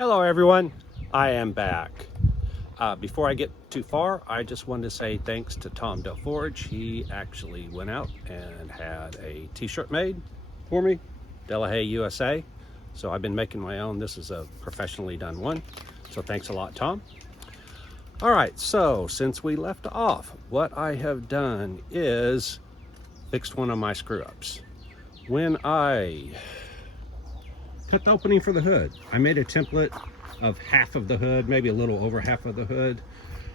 Hello everyone, I am back. Before I get too far, I just wanted to say thanks to Tom Del Forge. He actually went out and had a t-shirt made for me, Delahaye USA. So I've been making my own. This is a professionally done one. So thanks a lot, Tom. All right, so since we left off, what I have done is fixed one of my screw ups. When I cut the opening for the hood, I made a template of half of the hood, maybe a little over half of the hood,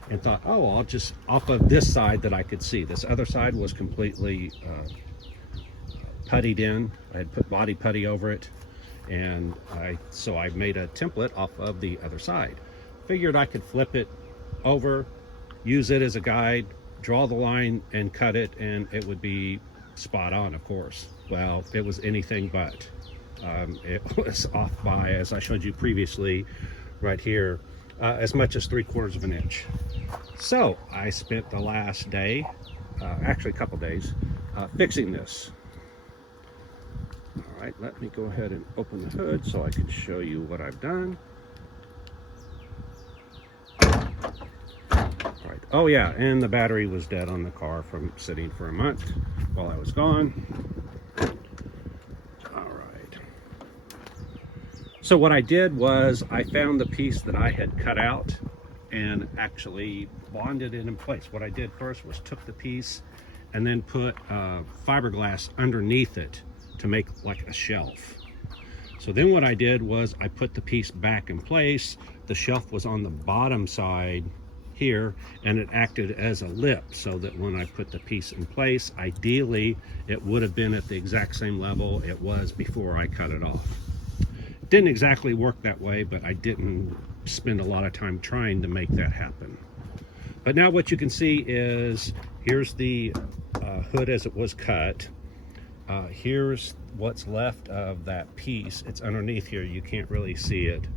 and thought, oh, I'll just off of this side that I could see. This other side was completely puttied in. I had put body putty over it, and so I made a template off of the other side. Figured I could flip it over, use it as a guide, draw the line and cut it, and it would be spot on, of course. Well, it was anything but. It was off by, as I showed you previously right here, as much as 3/4 of an inch. So I spent the last day, actually a couple days, fixing this. All right, let me go ahead and open the hood so I can show you what I've done. All right. Oh yeah, and the battery was dead on the car from sitting for a month while I was gone. So what I did was I found the piece that I had cut out and actually bonded it in place. What I did first was took the piece and then put fiberglass underneath it to make like a shelf. So then what I did was I put the piece back in place. The shelf was on the bottom side here, and it acted as a lip so that when I put the piece in place, ideally it would have been at the exact same level it was before I cut it off. Didn't exactly work that way, but I didn't spend a lot of time trying to make that happen. But now what you can see is here's the hood as it was cut. Here's what's left of that piece. It's underneath here. You can't really see it,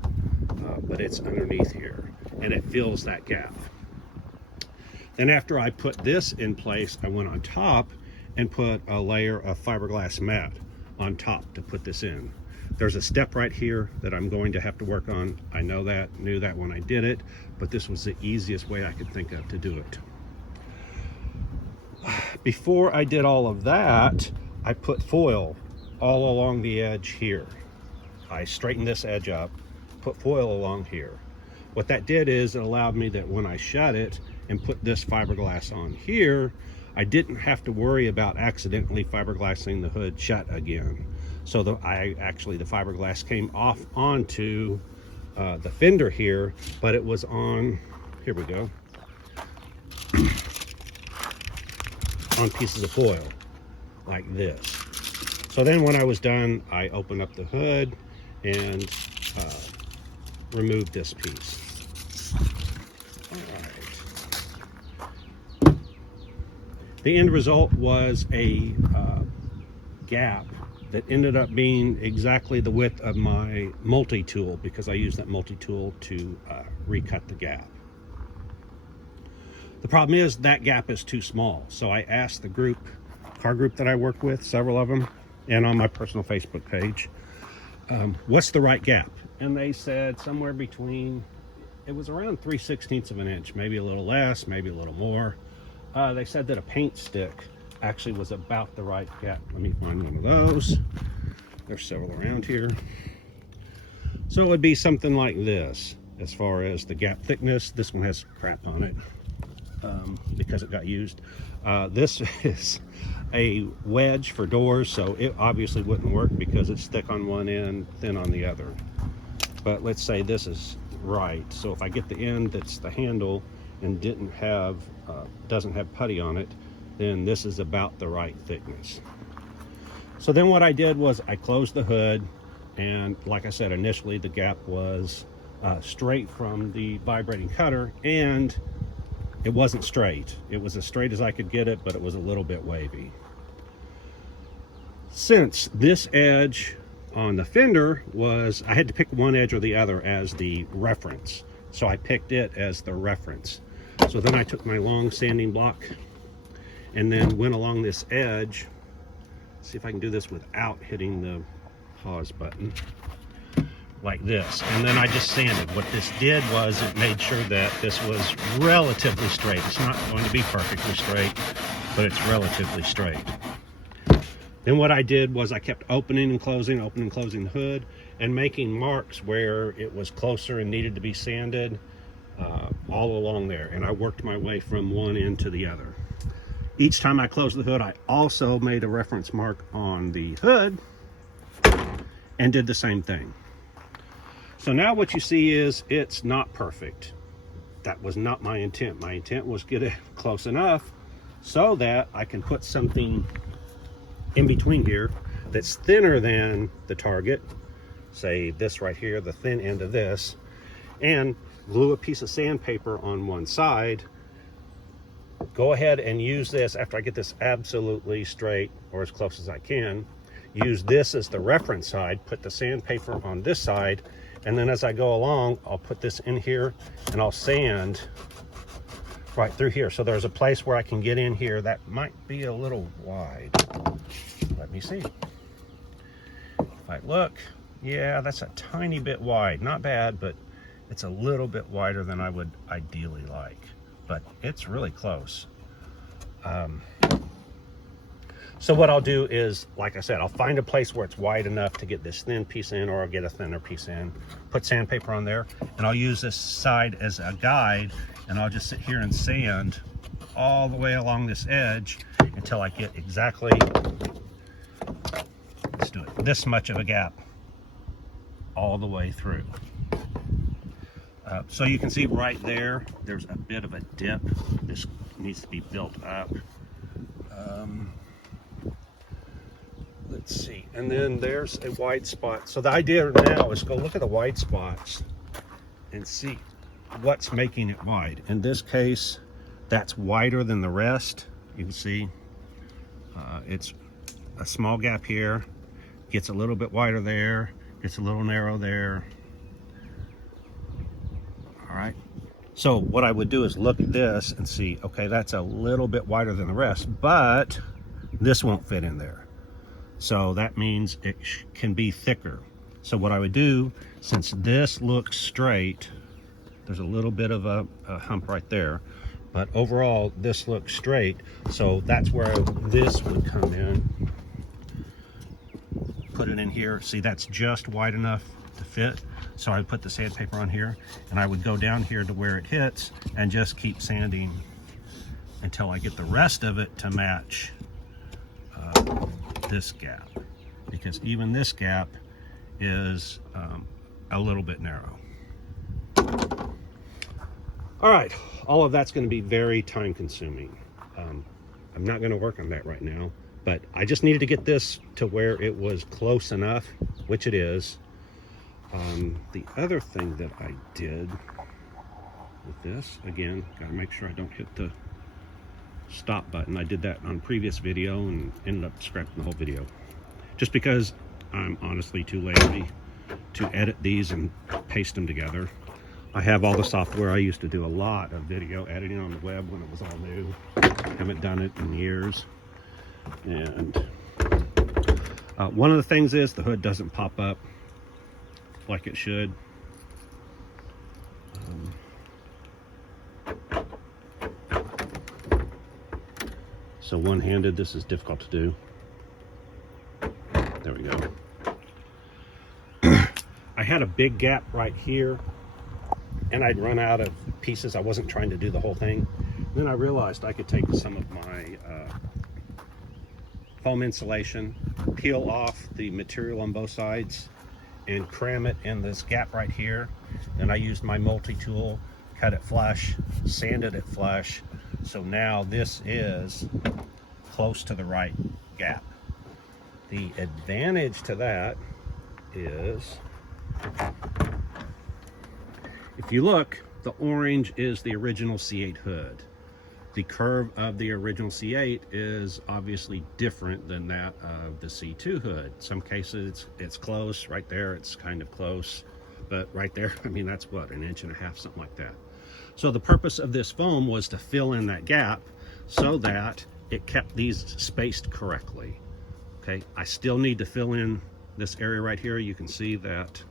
but it's underneath here, and it fills that gap. Then after I put this in place, I went on top and put a layer of fiberglass mat on top to put this in. There's a step right here that I'm going to have to work on. I know that, knew that when I did it, but this was the easiest way I could think of to do it. Before I did all of that, I put foil all along the edge here. I straightened this edge up, put foil along here. What that did is it allowed me that when I shut it and put this fiberglass on here, I didn't have to worry about accidentally fiberglassing the hood shut again. So the fiberglass came off onto the fender here, but it was on, here we go, on pieces of foil like this. So then when I was done, I opened up the hood and removed this piece. All right. The end result was a gap that ended up being exactly the width of my multi-tool, because I used that multi-tool to recut the gap. The problem is that gap is too small. So I asked the car group that I work with, several of them, and on my personal Facebook page, what's the right gap? And they said somewhere between, it was around 3/16 of an inch, maybe a little less, maybe a little more. They said that a paint stick actually was about the right gap. Let me find one of those. There's several around here. So it would be something like this as far as the gap thickness. This one has crap on it because it got used. This is a wedge for doors, so it obviously wouldn't work because it's thick on one end, thin on the other. But let's say this is right. So if I get the end that's the handle and doesn't have putty on it, then this is about the right thickness. So then what I did was I closed the hood, and like I said, initially the gap was straight from the vibrating cutter, and it wasn't straight. It was as straight as I could get it, but it was a little bit wavy. Since this edge on the fender was, I had to pick one edge or the other as the reference. So I picked it as the reference. So then I took my long sanding block and then went along this edge. See if I can do this without hitting the pause button. like this, and then I just sanded. What this did was it made sure that this was relatively straight. It's not going to be perfectly straight, but it's relatively straight. Then what I did was I kept opening and closing the hood and making marks where it was closer and needed to be sanded all along there, and I worked my way from one end to the other. Each time I closed the hood, I also made a reference mark on the hood and did the same thing. So now what you see is it's not perfect. That was not my intent. My intent was get it close enough so that I can put something in between here that's thinner than the target, say this right here, the thin end of this, and glue a piece of sandpaper on one side. Go ahead and use this after I get this absolutely straight, or as close as I can. Use this as the reference side, put the sandpaper on this side, and then as I go along, I'll put this in here and I'll sand right through here. So there's a place where I can get in here that might be a little wide. Let me see. If I look, yeah, that's a tiny bit wide. Not bad, but it's a little bit wider than I would ideally like. But it's really close. So what I'll do is, like I said, I'll find a place where it's wide enough to get this thin piece in, or I'll get a thinner piece in, put sandpaper on there, and I'll use this side as a guide, and I'll just sit here and sand all the way along this edge until I get exactly, let's do it, this much of a gap all the way through. So you can see right there, there's a bit of a dip. This needs to be built up. Let's see, and then there's a wide spot. So the idea now is go look at the wide spots and see what's making it wide. In this case, that's wider than the rest. You can see it's a small gap here, gets a little bit wider there, gets a little narrow there. All right, so what I would do is look at this and see, okay, that's a little bit wider than the rest, but this won't fit in there. So that means it can be thicker. So what I would do, since this looks straight, there's a little bit of a hump right there, but overall this looks straight, so that's where this would come in. Put it in here. See, that's just wide enough to fit. So I would put the sandpaper on here, and I would go down here to where it hits and just keep sanding until I get the rest of it to match this gap, because even this gap is a little bit narrow. All right, all of that's going to be very time consuming. I'm not going to work on that right now, but I just needed to get this to where it was close enough, which it is. The other thing that I did with this, again, got to make sure I don't hit the stop button. I did that on a previous video and ended up scrapping the whole video just because I'm honestly too lazy to edit these and paste them together. I have all the software. I used to do a lot of video editing on the web when it was all new. Haven't done it in years. And one of the things is the hood doesn't pop up like it should. So one-handed, this is difficult to do. There we go. I had a big gap right here, and I'd run out of pieces. I wasn't trying to do the whole thing. Then I realized I could take some of my foam insulation, peel off the material on both sides, and cram it in this gap right here. And I used my multi-tool, cut it flush, sanded it flush. So now this is close to the right gap. The advantage to that is, if you look, the orange is the original C8 hood. The curve of the original C8 is obviously different than that of the C2 hood. Some cases it's close, right there it's kind of close, but right there, I mean, that's what, 1.5 inches, something like that. So the purpose of this foam was to fill in that gap so that it kept these spaced correctly. Okay, I still need to fill in this area right here. You can see that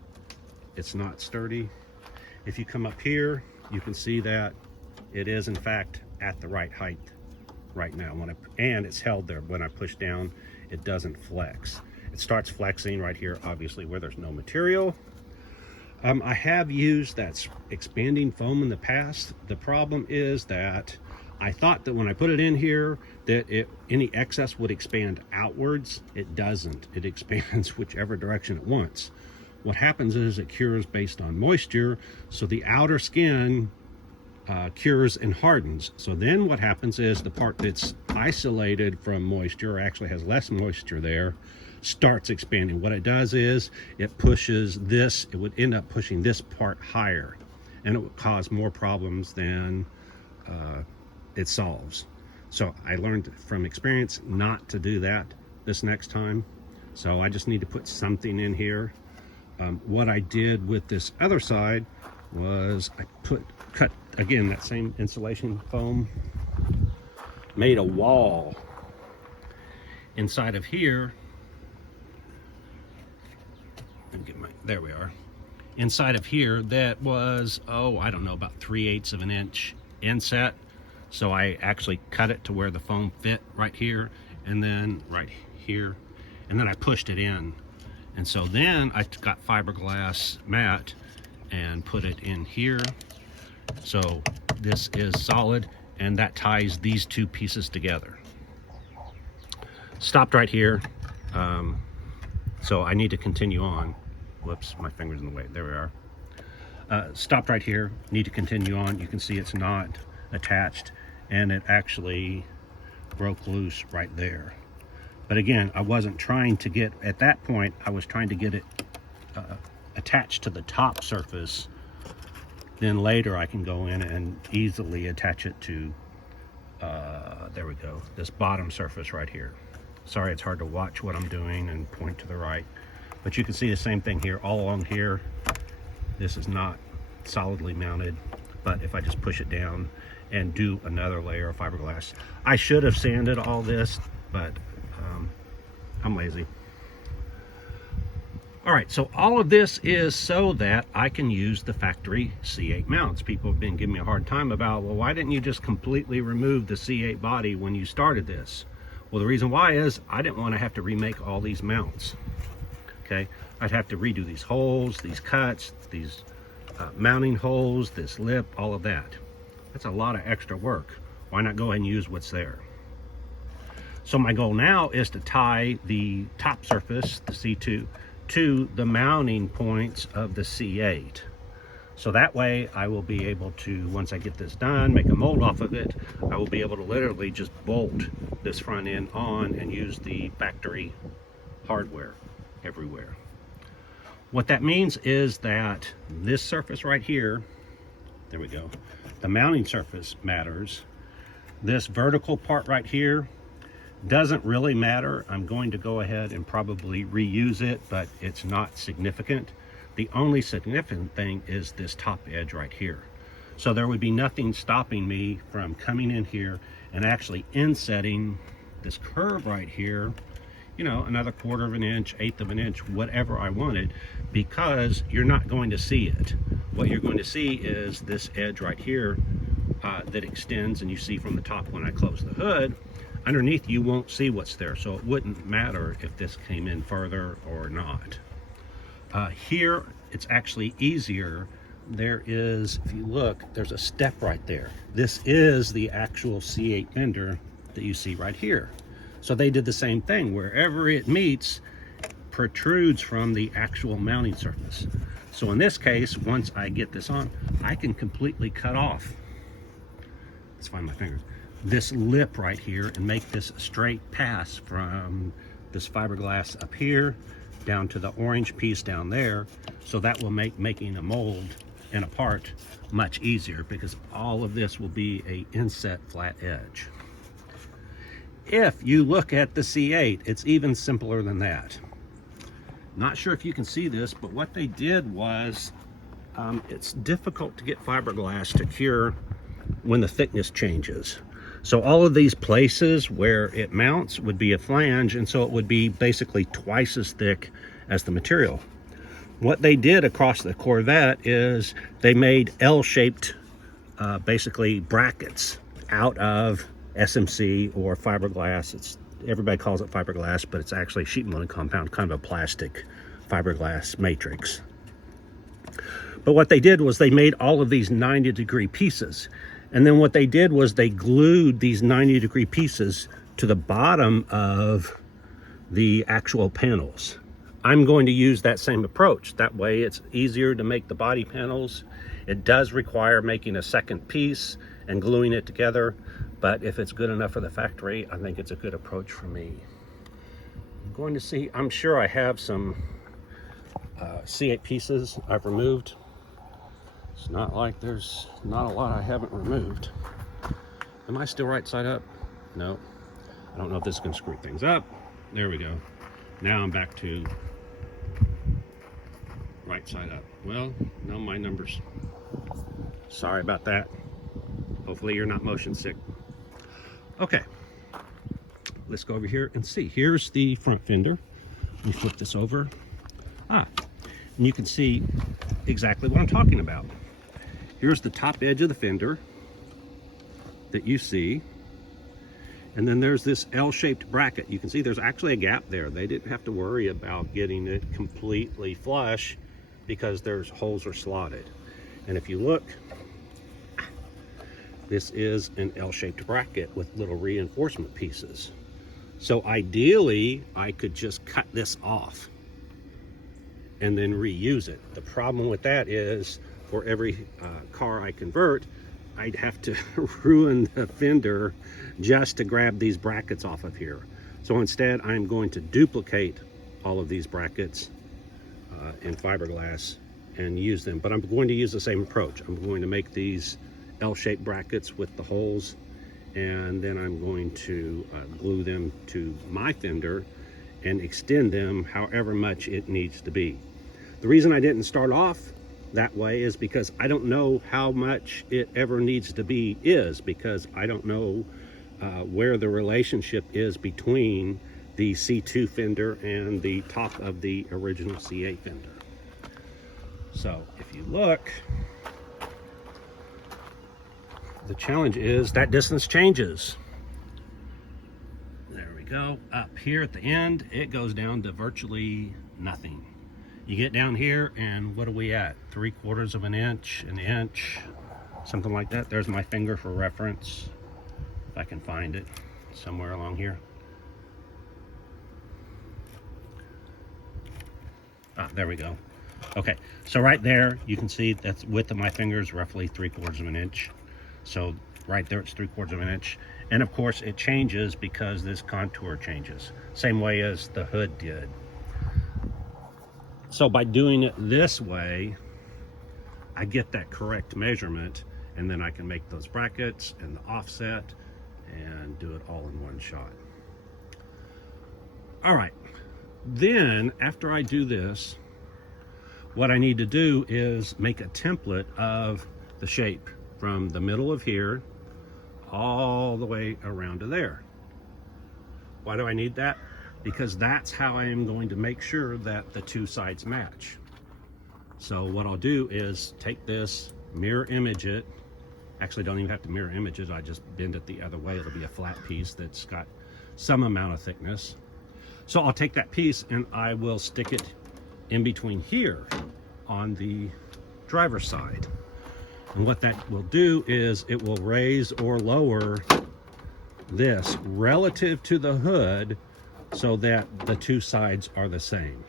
it's not sturdy. If you come up here, you can see that it is in fact at the right height right now. And it's held there. When I push down, it doesn't flex. It starts flexing right here, obviously, where there's no material. I have used that expanding foam in the past. The problem is that I thought that when I put it in here that any excess would expand outwards. It doesn't. It expands whichever direction it wants. What happens is it cures based on moisture, so the outer skin cures and hardens. So then what happens is the part that's isolated from moisture, or actually has less moisture there, starts expanding. What it does is it pushes this, it would end up pushing this part higher, and it would cause more problems than it solves. So I learned from experience not to do that this next time. So I just need to put something in here. What I did with this other side was I cut again that same insulation foam, made a wall inside of here. There we are. Inside of here, that was, I don't know, about 3/8 of an inch inset. So I actually cut it to where the foam fit right here, and then right here, and then I pushed it in. And so then I got fiberglass mat and put it in here. So this is solid, and that ties these two pieces together. Stopped right here. So I need to continue on. Whoops, my finger's in the way. There we are. Stopped right here. Need to continue on. You can see it's not attached, and it actually broke loose right there. But again, I wasn't trying to get, at that point, I was trying to get it attached to the top surface. Then later I can go in and easily attach it to, there we go, this bottom surface right here. Sorry, it's hard to watch what I'm doing and point to the right. But you can see the same thing here, all along here. This is not solidly mounted, but if I just push it down and do another layer of fiberglass. I should have sanded all this, but I'm lazy. All right, so all of this is so that I can use the factory C8 mounts. People have been giving me a hard time about, well, why didn't you just completely remove the C8 body when you started this? Well, the reason why is I didn't want to have to remake all these mounts. Okay, I'd have to redo these holes, these cuts, these mounting holes, this lip, all of that. That's a lot of extra work. Why not go ahead and use what's there? So my goal now is to tie the top surface, the C2, to the mounting points of the C8. So that way I will be able to, once I get this done, make a mold off of it, I will be able to literally just bolt this front end on and use the factory hardware everywhere. What that means is that this surface right here, there we go, the mounting surface matters. This vertical part right here doesn't really matter. I'm going to go ahead and probably reuse it, but it's not significant. The only significant thing is this top edge right here. So there would be nothing stopping me from coming in here and actually insetting this curve right here, you know, another 1/4 of an inch, 1/8 of an inch, whatever I wanted, because you're not going to see it. What you're going to see is this edge right here that extends, and you see from the top when I close the hood. Underneath you won't see what's there, so it wouldn't matter if this came in further or not. Here it's actually easier. There is, if you look, there's a step right there. This is the actual C8 fender that you see right here. So they did the same thing. Wherever it meets, protrudes from the actual mounting surface. So in this case, once I get this on, I can completely cut off, let's find my fingers, this lip right here and make this a straight pass from this fiberglass up here down to the orange piece down there. So that will make making a mold and a part much easier, because all of this will be a inset flat edge. If you look at the C8, it's even simpler than that. Not sure if you can see this, but what they did was, it's difficult to get fiberglass to cure when the thickness changes. So all of these places where it mounts would be a flange, and so it would be basically twice as thick as the material. what they did across the Corvette is they made L-shaped, basically brackets out of SMC or fiberglass. Everybody calls it fiberglass, but it's actually sheet molded compound, kind of a plastic fiberglass matrix. But what they did was they made all of these 90-degree pieces. And then what they did was they glued these 90-degree pieces to the bottom of the actual panels. I'm going to use that same approach. That way it's easier to make the body panels. It does require making a second piece and gluing it together, but if it's good enough for the factory, I think it's a good approach for me. I'm going to see, I'm sure I have some C8 pieces I've removed. It's not like there's not a lot I haven't removed. Am I still right side up? No. I don't know if this is going to screw things up. There we go. Now I'm back to right side up. Well, no, my numbers. Sorry about that. Hopefully you're not motion sick. Okay. Let's go over here and see. Here's the front fender. Let me flip this over. And you can see exactly what I'm talking about. Here's the top edge of the fender that you see. And then there's this L-shaped bracket. You can see there's actually a gap there. They didn't have to worry about getting it completely flush because there's holes are slotted. And if you look, this is an L-shaped bracket with little reinforcement pieces. So ideally, I could just cut this off and then reuse it. The problem with that is for every car I convert, I'd have to ruin the fender just to grab these brackets off of here. So instead, I'm going to duplicate all of these brackets in fiberglass and use them. But I'm going to use the same approach. I'm going to make these L-shaped brackets with the holes, and then I'm going to glue them to my fender and extend them however much it needs to be. The reason I didn't start off that way is because I don't know how much it ever needs to be because I don't know where the relationship is between the C2 fender and the top of the original C8 fender. So if you look, the challenge is that distance changes. There we go. Up here at the end, it goes down to virtually nothing. You get down here and what are we at? 3/4 of an inch, an inch, something like that. There's my finger for reference, if I can find it somewhere along here. There we go. Okay, so right there, you can see that's width of my finger is roughly 3/4 of an inch. So right there, it's 3/4 of an inch. And of course, it changes because this contour changes. Same way as the hood did. So by doing it this way, I get that correct measurement, and then I can make those brackets and the offset and do it all in one shot. All right, then after I do this, what I need to do is make a template of the shape from the middle of here all the way around to there. Why do I need that? Because that's how I am going to make sure that the two sides match. So what I'll do is take this, mirror image it. Actually, don't even have to mirror image it. I just bend it the other way. It'll be a flat piece that's got some amount of thickness. So I'll take that piece and I will stick it in between here on the driver's side. And what that will do is it will raise or lower this relative to the hood so that the two sides are the same.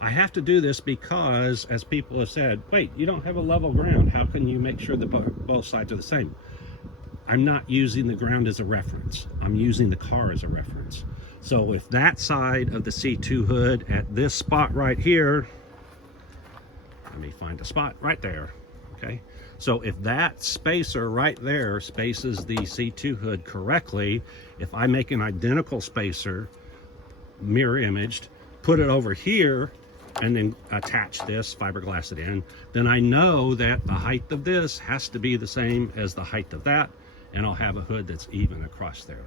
I have to do this because, as people have said, wait, you don't have a level ground. How can you make sure that both sides are the same? I'm not using the ground as a reference. I'm using the car as a reference. So if that side of the C2 hood at this spot right here, let me find a spot right there, okay? So if that spacer right there spaces the C2 hood correctly, if I make an identical spacer, mirror imaged, put it over here, and then attach this, fiberglass it in, then I know that the height of this has to be the same as the height of that, and I'll have a hood that's even across there.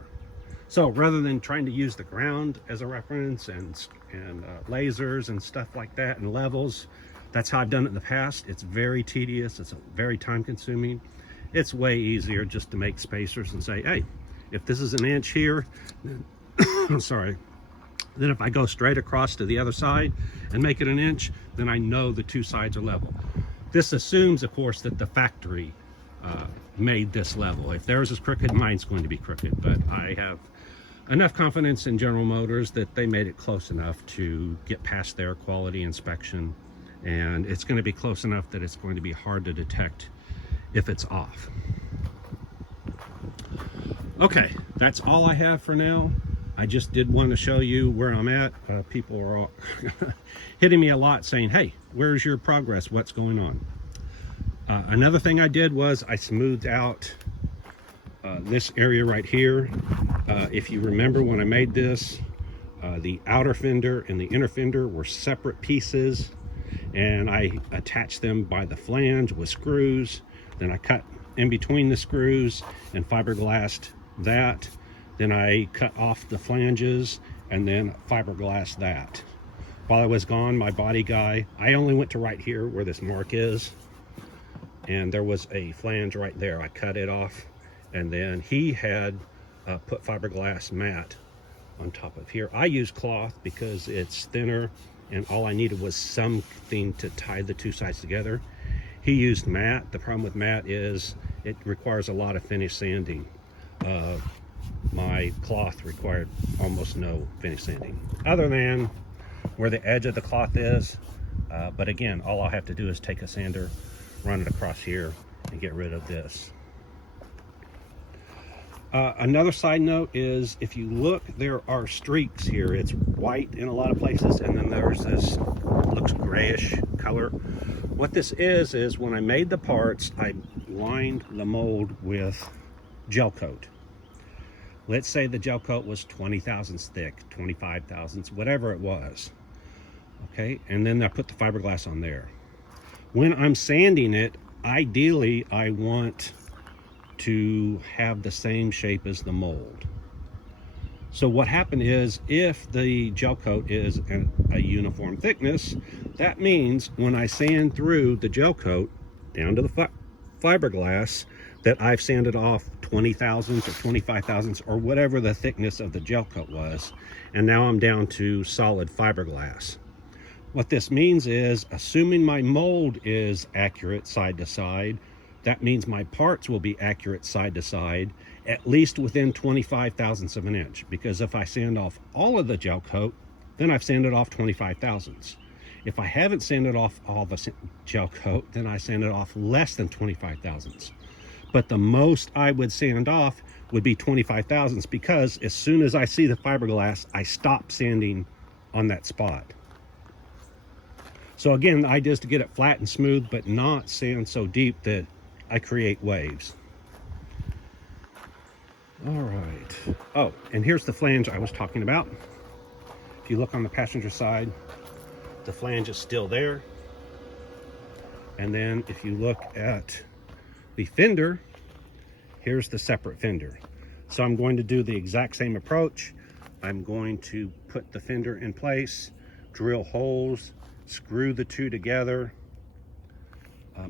So rather than trying to use the ground as a reference and lasers and stuff like that and levels, that's how I've done it in the past. It's very tedious. It's very time consuming. It's way easier just to make spacers and say, hey, if this is an inch here, then, sorry, then if I go straight across to the other side and make it an inch, then I know the two sides are level. This assumes, of course, that the factory made this level. If theirs is crooked, mine's going to be crooked, but I have enough confidence in General Motors that they made it close enough to get past their quality inspection, and it's going to be close enough that it's going to be hard to detect if it's off. Okay, that's all I have for now. I just did want to show you where I'm at. People are all hitting me a lot saying, hey, where's your progress? What's going on? Another thing I did was I smoothed out this area right here. If you remember when I made this, the outer fender and the inner fender were separate pieces, and I attached them by the flange with screws. Then I cut in between the screws and fiberglassed that. Then I cut off the flanges and then fiberglassed that. While I was gone, my body guy, I only went to right here where this mark is, and there was a flange right there. I cut it off, and then he had put fiberglass mat on top of here. I use cloth because it's thinner, and all I needed was something to tie the two sides together. He used mat. The problem with mat is it requires a lot of finish sanding. My cloth required almost no finish sanding, other than where the edge of the cloth is. But again, all I'll have to do is take a sander, run it across here, and get rid of this. Another side note is, if you look, there are streaks here. It's white in a lot of places, and then there's this, looks grayish color. What this is when I made the parts, I lined the mold with gel coat. Let's say the gel coat was 20 thousandths thick, 25 thousandths, whatever it was. Okay, and then I put the fiberglass on there. When I'm sanding it, ideally I want to have the same shape as the mold. So what happened is, if the gel coat is a uniform thickness, that means when I sand through the gel coat down to the fiberglass, that I've sanded off 20 thousandths or 25 thousandths or whatever the thickness of the gel coat was, and now I'm down to solid fiberglass. What this means is, assuming my mold is accurate side to side, that means my parts will be accurate side to side, at least within 25 thousandths of an inch. Because if I sand off all of the gel coat, then I've sanded off 25 thousandths. If I haven't sanded off all the gel coat, then I sanded off less than 25 thousandths. But the most I would sand off would be 25 thousandths, because as soon as I see the fiberglass, I stop sanding on that spot. So again, the idea is to get it flat and smooth, but not sand so deep that I create waves. All right. Oh, and here's the flange I was talking about. If you look on the passenger side, the flange is still there. And then if you look at the fender, here's the separate fender. So I'm going to do the exact same approach. I'm going to put the fender in place, drill holes, screw the two together.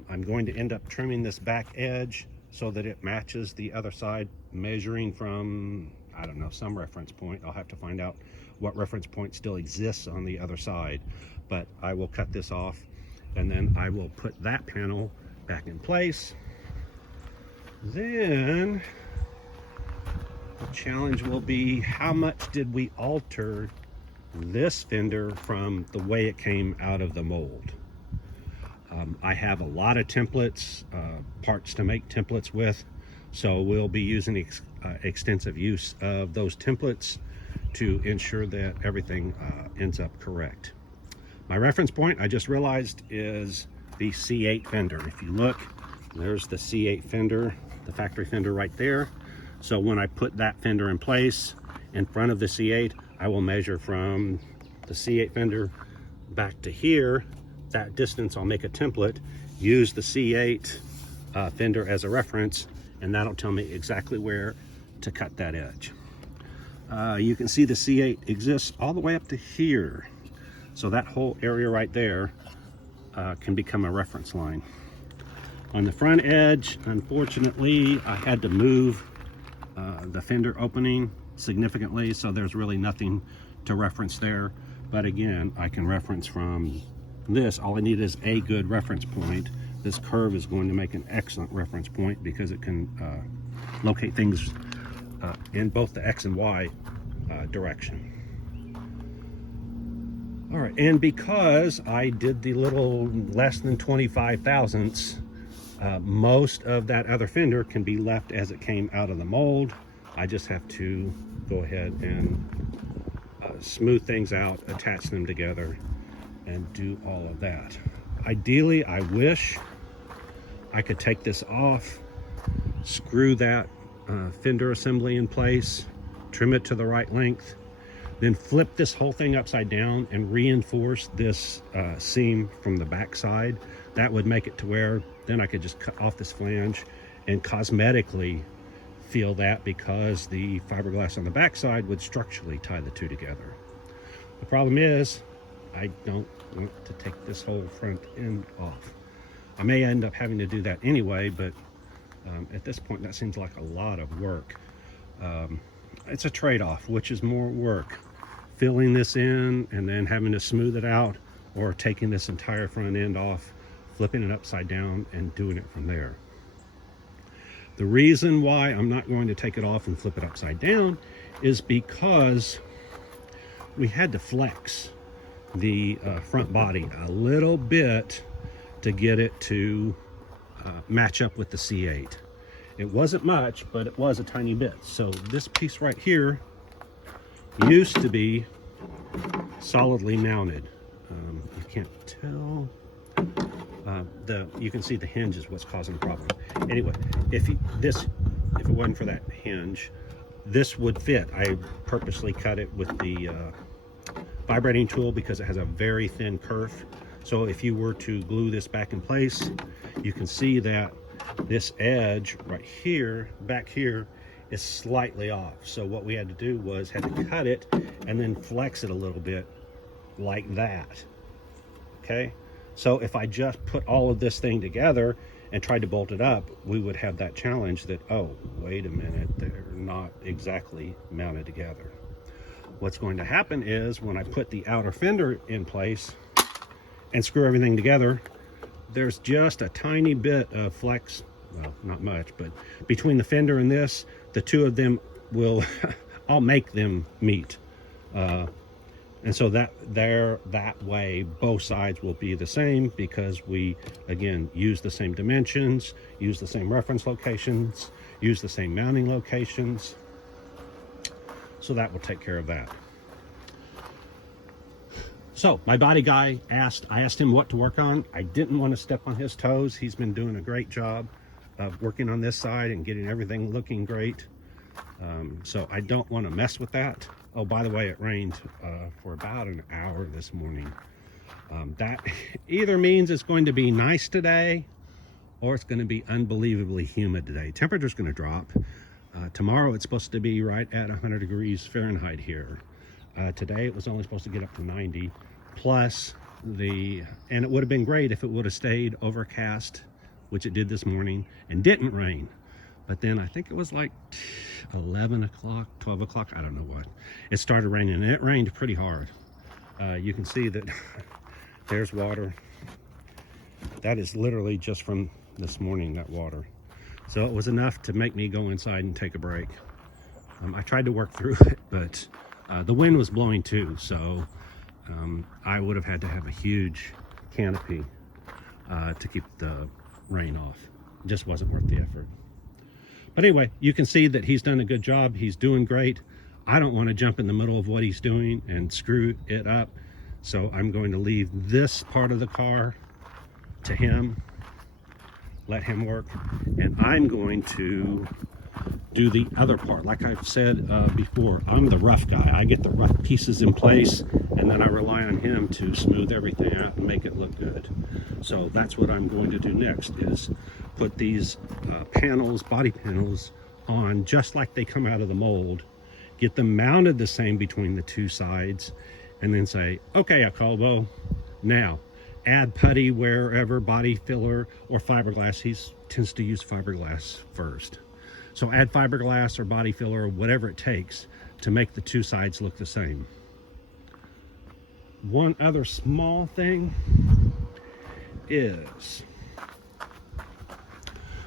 I'm going to end up trimming this back edge so that it matches the other side, measuring from, I don't know, some reference point. I'll have to find out what reference point still exists on the other side. But I will cut this off, and then I will put that panel back in place. Then the challenge will be, how much did we alter this fender from the way it came out of the mold? I have a lot of templates, parts to make templates with, so we'll be using extensive use of those templates to ensure that everything ends up correct. My reference point, I just realized, is the C8 fender. If you look, there's the C8 fender, the factory fender right there. So when I put that fender in place in front of the C8, I will measure from the C8 fender back to here. That distance, I'll make a template, use the C8 fender as a reference, and that'll tell me exactly where to cut that edge. You can see the C8 exists all the way up to here. So that whole area right there can become a reference line. On the front edge, unfortunately, I had to move the fender opening significantly, so there's really nothing to reference there. But again, I can reference from this. All I need is a good reference point. This curve is going to make an excellent reference point because it can locate things in both the X and Y direction. All right, and because I did the little less than 25 thousandths, most of that other fender can be left as it came out of the mold. I just have to go ahead and smooth things out, attach them together, and do all of that. Ideally, I wish I could take this off, screw that fender assembly in place, trim it to the right length, then flip this whole thing upside down and reinforce this seam from the back side. That would make it to where then I could just cut off this flange and cosmetically feel that, because the fiberglass on the back side would structurally tie the two together. The problem is I don't want to take this whole front end off. I may end up having to do that anyway, but at this point that seems like a lot of work. It's a trade-off. Which is more work, filling this in and then having to smooth it out, or taking this entire front end off, flipping it upside down and doing it from there? The reason why I'm not going to take it off and flip it upside down is because we had to flex the front body a little bit to get it to match up with the C8. It wasn't much, but it was a tiny bit. So this piece right here used to be solidly mounted. You can't tell. You can see the hinge is what's causing the problem. Anyway, if it wasn't for that hinge, this would fit. I purposely cut it with the vibrating tool because it has a very thin kerf. So if you were to glue this back in place, you can see that this edge right here, back here, is slightly off. So what we had to do was had to cut it and then flex it a little bit like that. Okay, so if I just put all of this thing together and tried to bolt it up, we would have that challenge that, oh, wait a minute, they're not exactly mounted together. What's going to happen is when I put the outer fender in place and screw everything together, there's just a tiny bit of flex, well, not much, but between the fender and this, the two of them will, I'll make them meet. And so that way, both sides will be the same, because we, again, use the same dimensions, use the same reference locations, use the same mounting locations. So that will take care of that. So my body guy I asked him what to work on. I didn't want to step on his toes. He's been doing a great job of working on this side and getting everything looking great. So I don't want to mess with that. Oh, by the way, it rained for about an hour this morning. That either means it's going to be nice today, or it's going to be unbelievably humid today. Temperature's going to drop. Tomorrow it's supposed to be right at 100 degrees Fahrenheit here. Today it was only supposed to get up to 90, plus and it would have been great if it would have stayed overcast, which it did this morning, and didn't rain. But then I think it was like 11 o'clock, 12 o'clock, I don't know what. It started raining, and it rained pretty hard. You can see that there's water. That is literally just from this morning, that water. So it was enough to make me go inside and take a break. I tried to work through it, but the wind was blowing too, so I would have had to have a huge canopy to keep the rain off. It just wasn't worth the effort. But anyway, you can see that he's done a good job. He's doing great. I don't want to jump in the middle of what he's doing and screw it up. So I'm going to leave this part of the car to him, let him work, and I'm going to do the other part. Like I've said before, I'm the rough guy. I get the rough pieces in place, and then I rely on him to smooth everything out and make it look good. So that's what I'm going to do next, is put these panels, body panels, on just like they come out of the mold, get them mounted the same between the two sides, and then say, okay, Alcalbo, now add putty wherever, body filler or fiberglass. He tends to use fiberglass first. So add fiberglass or body filler or whatever it takes to make the two sides look the same. One other small thing is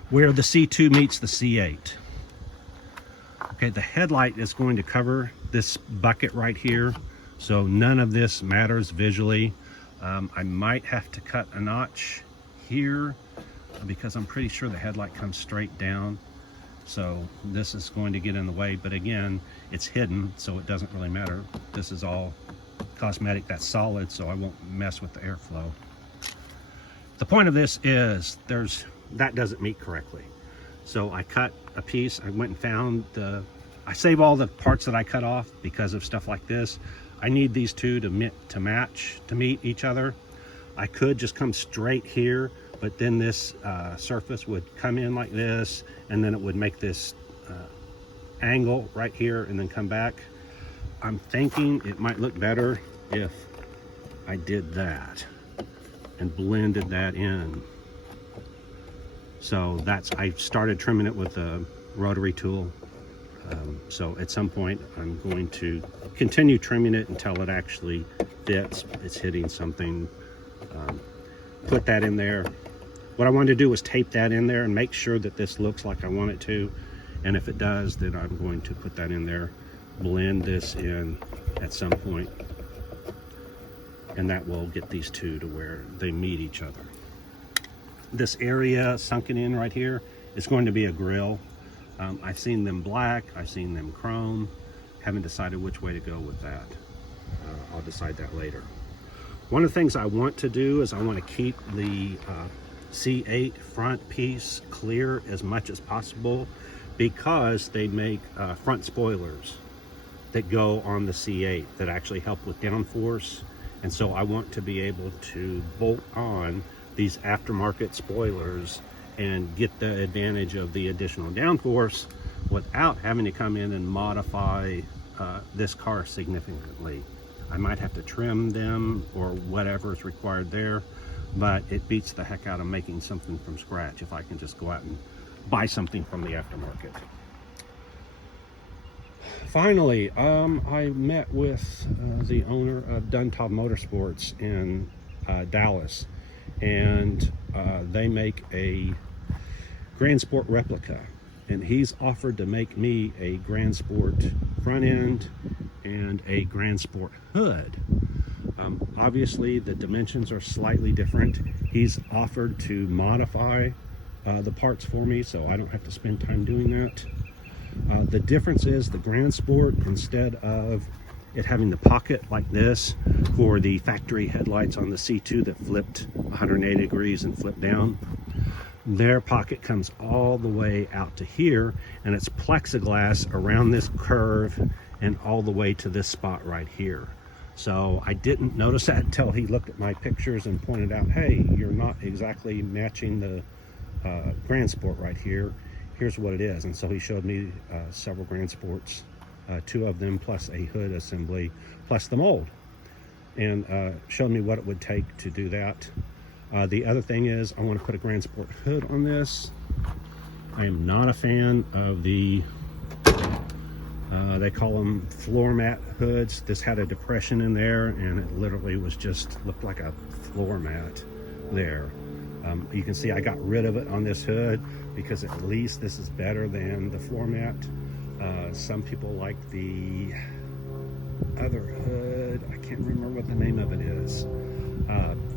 where the C2 meets the C8. Okay, the headlight is going to cover this bucket right here, so none of this matters visually. I might have to cut a notch here because I'm pretty sure the headlight comes straight down. So this is going to get in the way, but again, it's hidden, so it doesn't really matter. This is all cosmetic, that's solid, so I won't mess with the airflow. The point of this is that doesn't meet correctly. So I cut a piece, I went and found I save all the parts that I cut off because of stuff like this. I need these two to meet each other. I could just come straight here, but then this surface would come in like this, and then it would make this angle right here and then come back. I'm thinking it might look better if I did that and blended that in. So I started trimming it with a rotary tool. So at some point I'm going to continue trimming it until it actually fits. It's hitting something. Put that in there. What I wanted to do was tape that in there and make sure that this looks like I want it to. And if it does, then I'm going to put that in there, blend this in at some point, and that will get these two to where they meet each other. This area sunken in right here is going to be a grill. I've seen them black, I've seen them chrome. Haven't decided which way to go with that. I'll decide that later. One of the things I want to do is I want to keep the C8 front piece clear as much as possible, because they make front spoilers that go on the C8 that actually help with downforce. And so I want to be able to bolt on these aftermarket spoilers and get the advantage of the additional downforce without having to come in and modify this car significantly. I might have to trim them or whatever is required there, but it beats the heck out of making something from scratch if I can just go out and buy something from the aftermarket. Finally, I met with the owner of Duntov Motorsports in Dallas, and they make a Grand Sport replica, and he's offered to make me a Grand Sport front end and a Grand Sport hood. Obviously the dimensions are slightly different. He's offered to modify the parts for me, so I don't have to spend time doing that. The difference is the Grand Sport, instead of it having the pocket like this for the factory headlights on the C2 that flipped 180 degrees and flipped down, their pocket comes all the way out to here, and it's plexiglass around this curve and all the way to this spot right here. So I didn't notice that until he looked at my pictures and pointed out, hey, you're not exactly matching the Grand Sport right here. Here's what it is. And so he showed me several Grand Sports, two of them plus a hood assembly plus the mold, and showed me what it would take to do that. The other thing is I want to put a Grand Sport hood on this. I am not a fan of the they call them floor mat hoods. This had a depression in there, and it literally was just looked like a floor mat there. You can see I got rid of it on this hood because at least this is better than the floor mat. Some people like the other hood. I can't remember what the name of it is.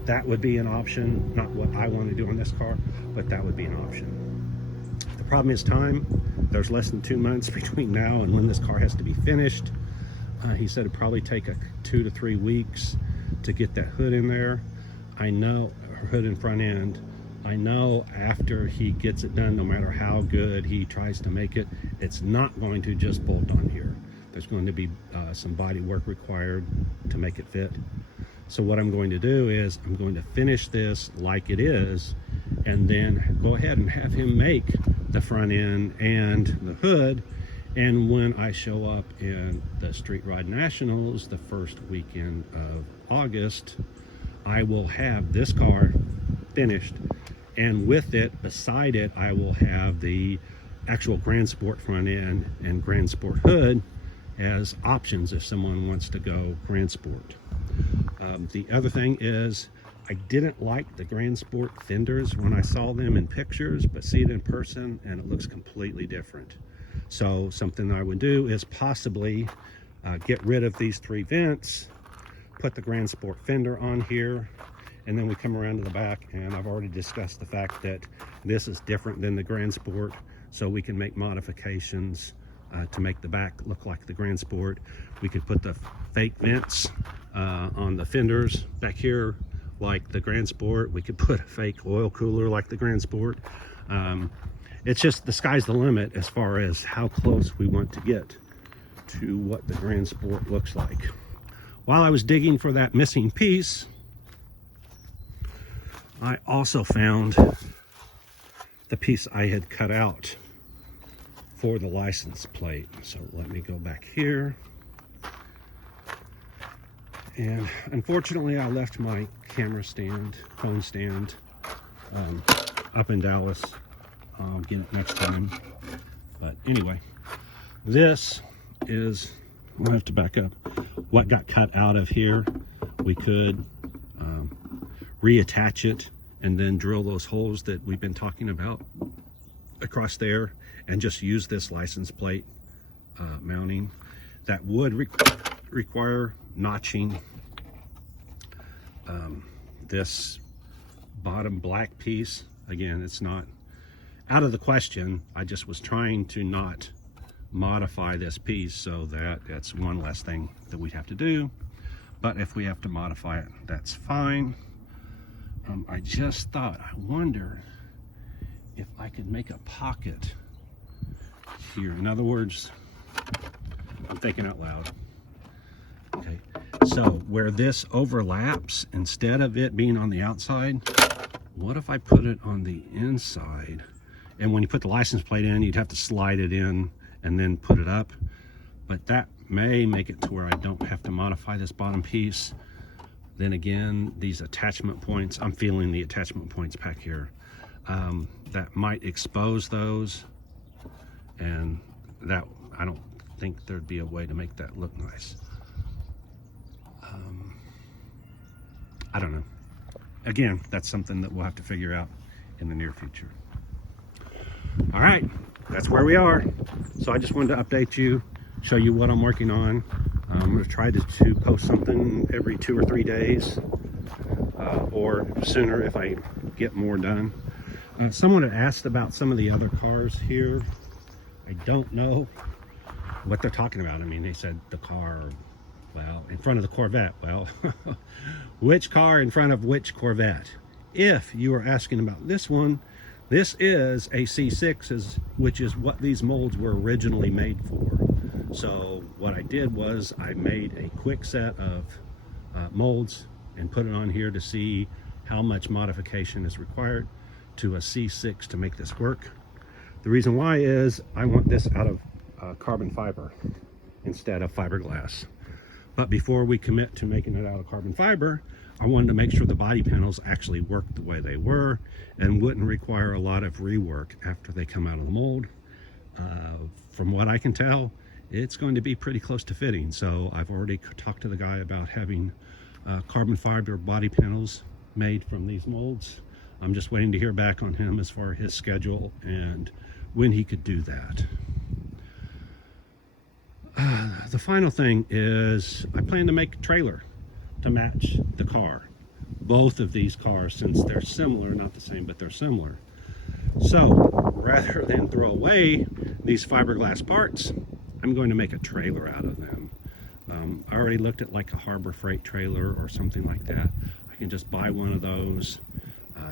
That would be an option, not what I want to do on this car, but that would be an option. The problem is time. There's less than 2 months between now and when this car has to be finished. He said it'd probably take 2 to 3 weeks to get that hood in there. I know, hood and front end. I know after he gets it done, no matter how good he tries to make it, it's not going to just bolt on here. There's going to be some body work required to make it fit. So what I'm going to do is I'm going to finish this like it is, and then go ahead and have him make the front end and the hood, And when I show up in the Street Rod Nationals the first weekend of August, I will have this car finished, and with it, beside it, I will have the actual Grand Sport front end and Grand Sport hood as options if someone wants to go Grand Sport. The other thing is, I didn't like the Grand Sport fenders when I saw them in pictures, but see it in person and it looks completely different. So something I would do is possibly get rid of these 3 vents, put the Grand Sport fender on here, and then we come around to the back, and I've already discussed the fact that this is different than the Grand Sport, so we can make modifications to make the back look like the Grand Sport. We could put the fake vents on the fenders back here like the Grand Sport. We could put a fake oil cooler like the Grand Sport. It's just, the sky's the limit as far as how close we want to get to what the Grand Sport looks like. While I was digging for that missing piece, I also found the piece I had cut out for the license plate. So let me go back here. And unfortunately, I left my camera stand, phone stand, up in Dallas. I'll get it next time. But anyway, this is, I'll have to back up, what got cut out of here. We could reattach it and then drill those holes that we've been talking about across there and just use this license plate mounting. That would require notching this bottom black piece. Again, it's not out of the question. I just was trying to not modify this piece so that it's one less thing that we have to do. But if we have to modify it, that's fine. I just thought, I wonder if I could make a pocket here. In other words, I'm thinking out loud. Okay, so where this overlaps, instead of it being on the outside, what if I put it on the inside? And when you put the license plate in, you'd have to slide it in and then put it up. But that may make it to where I don't have to modify this bottom piece. Then again, these attachment points, I'm feeling the attachment points back here. That might expose those, and that, I don't think there'd be a way to make that look nice. I don't know. Again, that's something that we'll have to figure out in the near future. All right, that's where we are. So I just wanted to update you, show you what I'm working on. I'm going to try to post something every 2 or 3 days, or sooner if I get more done. Someone had asked about some of the other cars here. I don't know what they're talking about. I mean, they said the car, well, in front of the Corvette. Well, which car in front of which Corvette? If you are asking about this one, this is a C6, which is what these molds were originally made for. So what I did was I made a quick set of molds and put it on here to see how much modification is required to a C6 to make this work. The reason why is I want this out of carbon fiber instead of fiberglass. But before we commit to making it out of carbon fiber, I wanted to make sure the body panels actually worked the way they were and wouldn't require a lot of rework after they come out of the mold. From what I can tell, it's going to be pretty close to fitting. So I've already talked to the guy about having carbon fiber body panels made from these molds. I'm just waiting to hear back on him as far as his schedule and when he could do that. The final thing is I plan to make a trailer to match the car. Both of these cars, since they're similar, not the same, but they're similar. So rather than throw away these fiberglass parts, I'm going to make a trailer out of them. I already looked at like a Harbor Freight trailer or something like that. I can just buy one of those,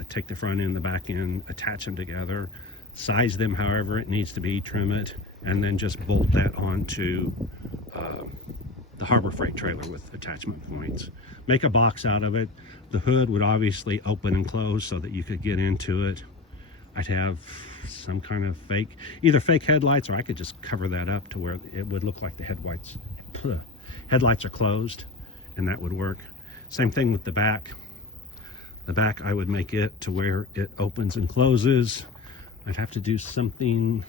take the front end, the back end, attach them together, size them however it needs to be, trim it, and then just bolt that onto the Harbor Freight trailer with attachment points. Make a box out of it. The hood would obviously open and close so that you could get into it. I'd have some kind of either fake headlights, or I could just cover that up to where it would look like the headlights are closed, and that would work. Same thing with the back. The back, I would make it to where it opens and closes. I'd have to do something,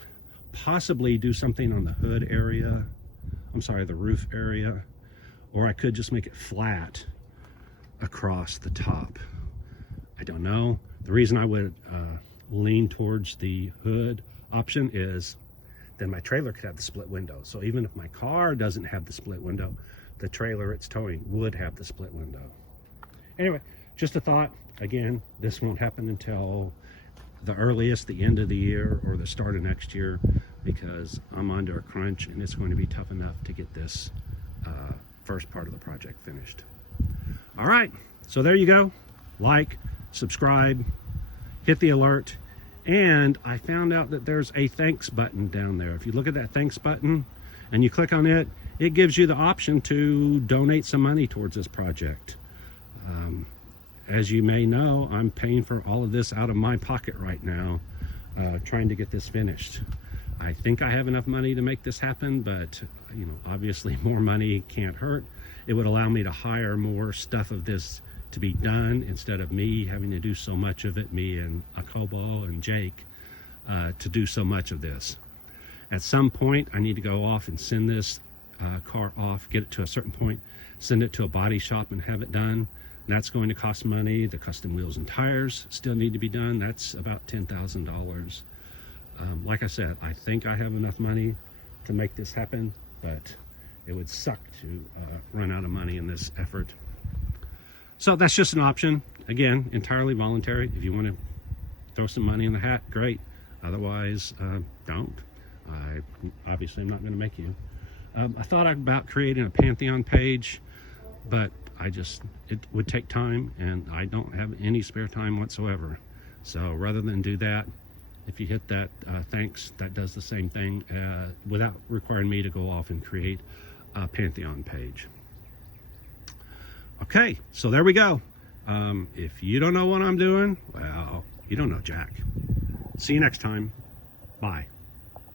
possibly do something on the hood area. I'm sorry, the roof area. Or I could just make it flat across the top. I don't know. The reason I would lean towards the hood option is then my trailer could have the split window. So even if my car doesn't have the split window, the trailer it's towing would have the split window. Anyway, just a thought. Again, this won't happen until the earliest, the end of the year or the start of next year, because I'm under a crunch and it's going to be tough enough to get this first part of the project finished. All right, so there you go. Like, subscribe, hit the alert, and I found out that there's a thanks button down there. If you look at that thanks button and you click on it, it gives you the option to donate some money towards this project. As you may know, I'm paying for all of this out of my pocket right now, trying to get this finished. I think I have enough money to make this happen, but you know, obviously more money can't hurt. It would allow me to hire more stuff of this to be done instead of me having to do so much of it, me and Akobo and Jake, to do so much of this. At some point, I need to go off and send this car off, get it to a certain point, send it to a body shop and have it done. That's going to cost money. The custom wheels and tires still need to be done. That's about $10,000. Like I said, I think I have enough money to make this happen, but it would suck to run out of money in this effort. So that's just an option. Again, entirely voluntary. If you want to throw some money in the hat, great. Otherwise, don't. I obviously am not going to make you. I thought about creating a Pantheon page, but it would take time, and I don't have any spare time whatsoever. So rather than do that, if you hit that thanks, that does the same thing without requiring me to go off and create a Pantheon page. Okay, so there we go. If you don't know what I'm doing, well, you don't know jack. See you next time. Bye.